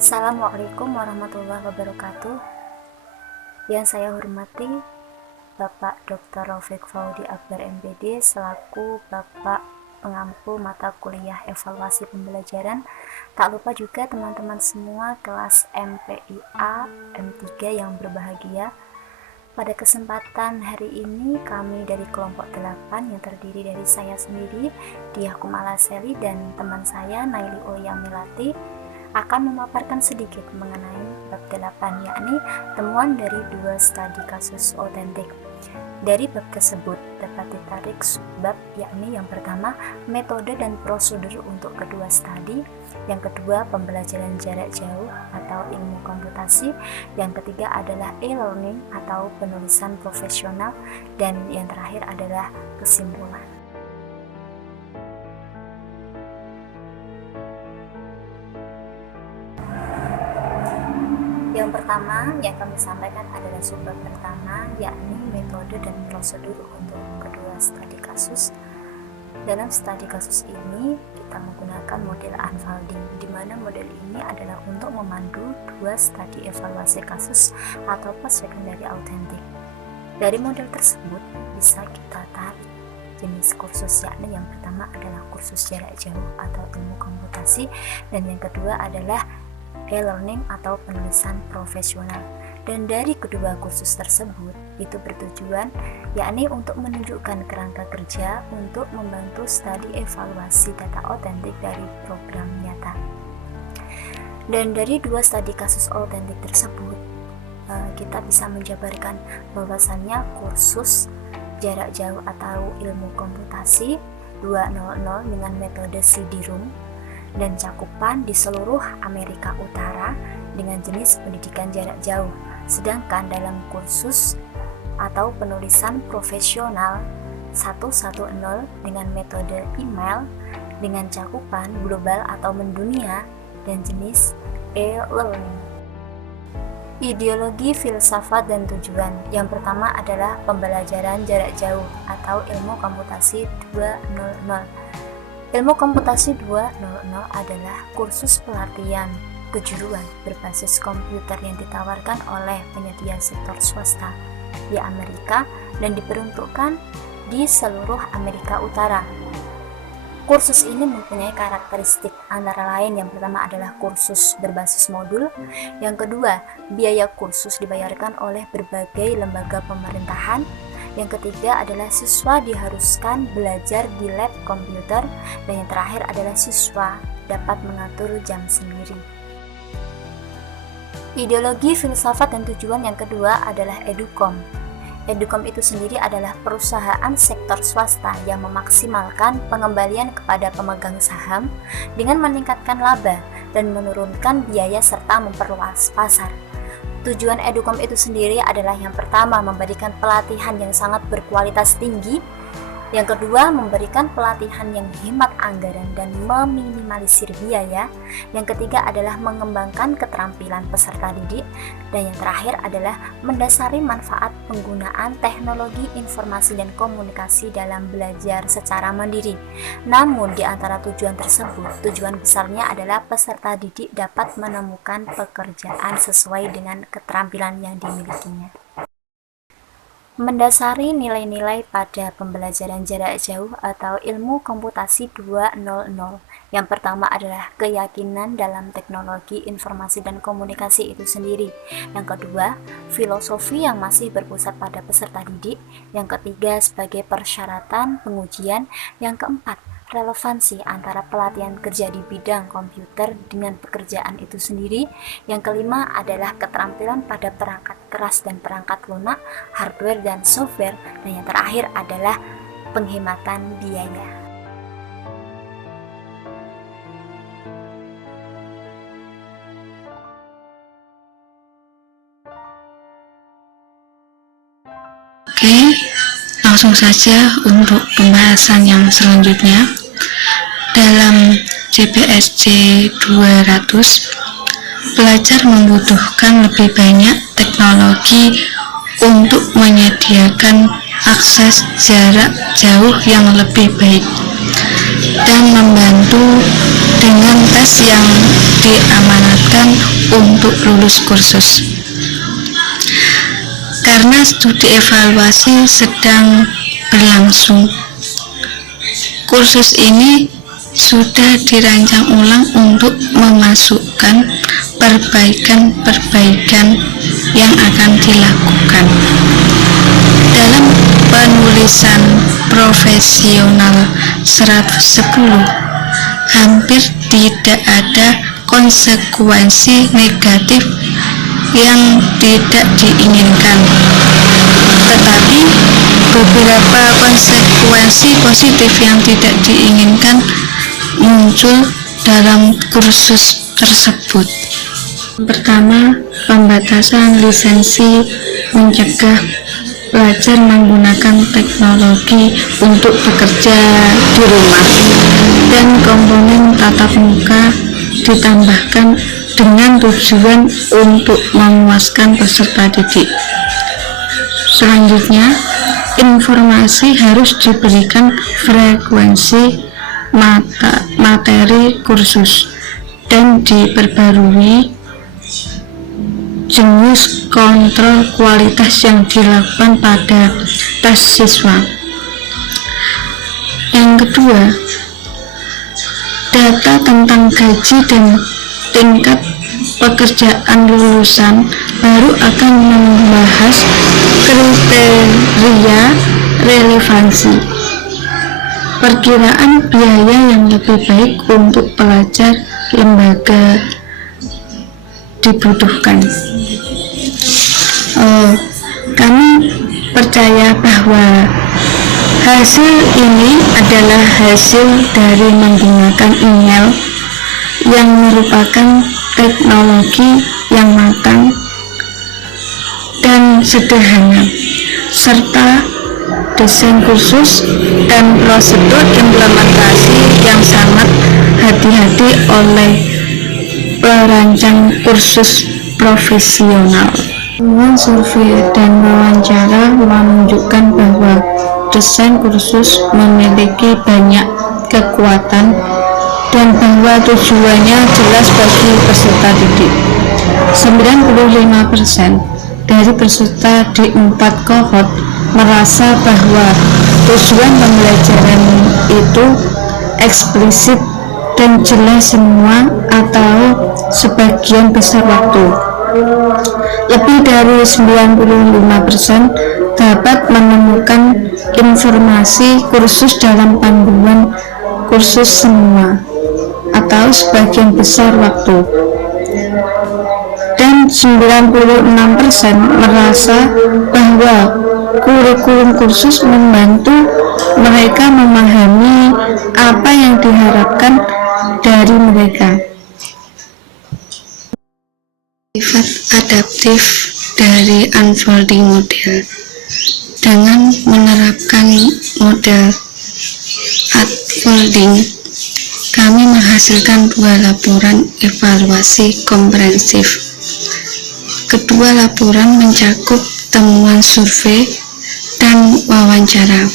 Assalamualaikum warahmatullahi wabarakatuh. Yang saya hormati Bapak Dr. Raufik Faudi Akbar MPD selaku Bapak pengampu mata kuliah evaluasi pembelajaran. Tak lupa juga teman-teman semua kelas MPIA M3 yang berbahagia. Pada kesempatan hari ini kami dari kelompok 8 yang terdiri dari saya sendiri, Diah Kumala Seli, dan teman saya Naili Olyamilati akan memaparkan sedikit mengenai bab 8, yakni temuan dari 2 studi kasus autentik. Dari bab tersebut dapat ditarik subbab, yakni yang pertama metode dan prosedur untuk kedua studi, yang kedua pembelajaran jarak jauh atau ilmu komputasi, yang ketiga adalah e-learning atau penulisan profesional, dan yang terakhir adalah kesimpulan. Yang pertama yang kami sampaikan adalah subbab pertama, yakni metode dan prosedur untuk kedua studi kasus. Dalam studi kasus ini kita menggunakan model unfolding, di mana model ini adalah untuk memandu 2 studi evaluasi kasus atau post secondary authentic. Dari model tersebut bisa kita tarik jenis kursus, yakni yang pertama adalah kursus jarak jauh atau ilmu komputasi, dan yang kedua adalah e-learning atau penulisan profesional. Dan dari kedua kursus tersebut itu bertujuan yakni untuk menunjukkan kerangka kerja untuk membantu studi evaluasi data otentik dari program nyata. Dan dari 2 studi kasus autentik tersebut kita bisa menjabarkan bahwasannya kursus jarak jauh atau ilmu komputasi 200 dengan metode CD-ROOM dan cakupan di seluruh Amerika Utara dengan jenis pendidikan jarak jauh. Sedangkan dalam kursus atau penulisan profesional 110 dengan metode email dengan cakupan global atau mendunia dan jenis e-learning. Ideologi, filsafat, dan tujuan. Yang pertama adalah pembelajaran jarak jauh atau ilmu komputasi 200. Ilmu komputasi 200 adalah kursus pelatihan kejuruan berbasis komputer yang ditawarkan oleh penyedia sektor swasta di Amerika dan diperuntukkan di seluruh Amerika Utara. Kursus ini mempunyai karakteristik antara lain, yang pertama adalah kursus berbasis modul, yang kedua biaya kursus dibayarkan oleh berbagai lembaga pemerintahan, yang ketiga adalah siswa diharuskan belajar di lab komputer, dan yang terakhir adalah siswa dapat mengatur jam sendiri. Ideologi, filsafat, dan tujuan yang kedua adalah Educom. Educom itu sendiri adalah perusahaan sektor swasta yang memaksimalkan pengembalian kepada pemegang saham dengan meningkatkan laba dan menurunkan biaya serta memperluas pasar. Tujuan Educom itu sendiri adalah yang pertama memberikan pelatihan yang sangat berkualitas tinggi, yang kedua memberikan pelatihan yang hemat anggaran dan meminimalisir biaya, yang ketiga adalah mengembangkan keterampilan peserta didik, dan yang terakhir adalah mendasari manfaat penggunaan teknologi informasi dan komunikasi dalam belajar secara mandiri. Namun di antara tujuan tersebut, tujuan besarnya adalah peserta didik dapat menemukan pekerjaan sesuai dengan keterampilan yang dimilikinya. Mendasari nilai-nilai pada pembelajaran jarak jauh atau ilmu komputasi 200. Yang pertama adalah keyakinan dalam teknologi informasi dan komunikasi itu sendiri. Yang kedua, filosofi yang masih berpusat pada peserta didik. Yang ketiga, sebagai persyaratan pengujian. Yang keempat, relevansi antara pelatihan kerja di bidang komputer dengan pekerjaan itu sendiri. Yang kelima adalah keterampilan pada perangkat keras dan perangkat lunak, hardware dan software, dan yang terakhir adalah penghematan biaya. Oke, langsung saja untuk pembahasan yang selanjutnya. Dalam JPSC 200, pelajar membutuhkan lebih banyak teknologi untuk menyediakan akses jarak jauh yang lebih baik dan membantu dengan tes yang diamanatkan untuk lulus kursus. Karena studi evaluasi sedang berlangsung, kursus ini sudah dirancang ulang untuk memasukkan perbaikan-perbaikan yang akan dilakukan. Dalam penulisan profesional 110, hampir tidak ada konsekuensi negatif yang tidak diinginkan, tetapi beberapa konsekuensi positif yang tidak diinginkan muncul dalam kursus tersebut. Pertama, pembatasan lisensi mencegah pelajar menggunakan teknologi untuk bekerja di rumah, dan komponen tatap muka ditambahkan dengan tujuan untuk memuaskan peserta didik. Selanjutnya, informasi harus diberikan frekuensi materi kursus dan diperbarui jenis kontrol kualitas yang dilakukan pada tes siswa. Yang kedua, data tentang gaji dan tingkat pekerjaan lulusan baru akan membahas kriteria relevansi. Perkiraan biaya yang lebih baik untuk pelajar lembaga dibutuhkan. Kami percaya bahwa hasil ini adalah hasil dari menggunakan email yang merupakan teknologi yang matang dan sederhana, serta desain kursus dan prosedur implementasi yang sangat hati-hati oleh perancang kursus profesional. Temuan survei dan wawancara menunjukkan bahwa desain kursus memiliki banyak kekuatan dan bahwa tujuannya jelas bagi peserta didik. 95% dari peserta di 4 kohort merasa bahwa tujuan pembelajaran itu eksplisit dan jelas semua atau sebagian besar waktu. Lebih dari 95% dapat menemukan informasi kursus dalam panduan kursus semua atau sebagian besar waktu, dan 96% merasa bahwa kurikulum kursus membantu mereka memahami apa yang diharapkan dari mereka. Sifat adaptif dari unfolding model. Dengan menerapkan model unfolding, kami menghasilkan 2 laporan evaluasi komprehensif. Kedua laporan mencakup temuan survei dan wawancara,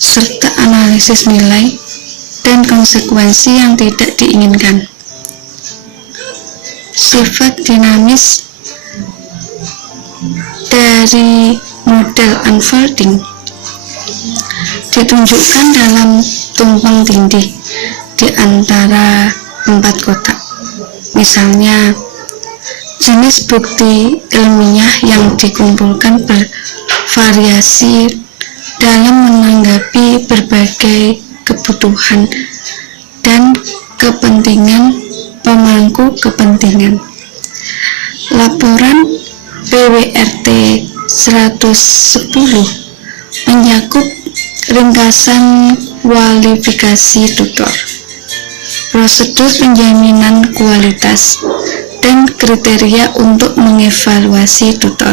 serta analisis nilai dan konsekuensi yang tidak diinginkan. Sifat dinamis dari model unfolding ditunjukkan dalam tumpang tindih di antara 4 kotak. Misalnya, jenis bukti ilmiah yang dikumpulkan bervariasi dalam menanggapi berbagai kebutuhan dan kepentingan pemangku kepentingan. Laporan PWRT 110 mencakup ringkasan kualifikasi tutor, prosedur penjaminan kualitas, dan kriteria untuk mengevaluasi tutor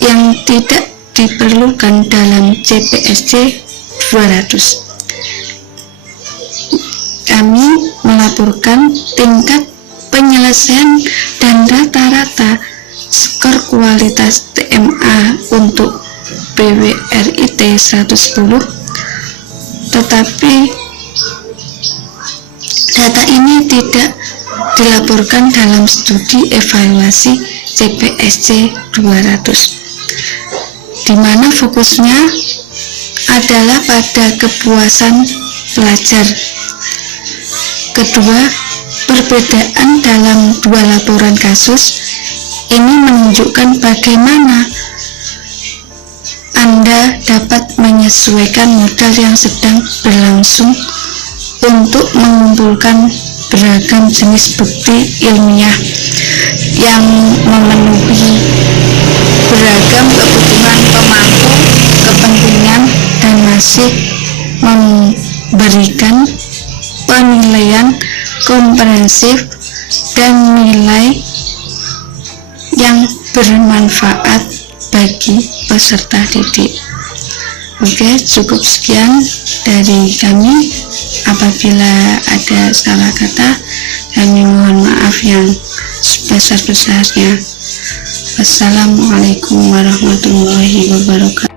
yang tidak diperlukan dalam CPSC 200. Kami melaporkan tingkat penyelesaian dan rata-rata skor kualitas TMA untuk PWRIT 110, tetapi Data ini tidak dilaporkan dalam studi evaluasi CPSC 200, di mana fokusnya adalah pada kepuasan pelajar. Kedua, perbedaan dalam dua laporan kasus ini menunjukkan bagaimana Anda dapat menyesuaikan modal yang sedang berlangsung untuk mengumpulkan beragam jenis bukti ilmiah yang memenuhi beragam kebutuhan pemangku kepentingan dan masih memberikan penilaian komprehensif dan nilai yang bermanfaat bagi peserta didik. Oke, cukup sekian dari kami. Apabila ada salah kata, kami mohon maaf yang sebesar-besarnya. Wassalamualaikum warahmatullahi wabarakatuh.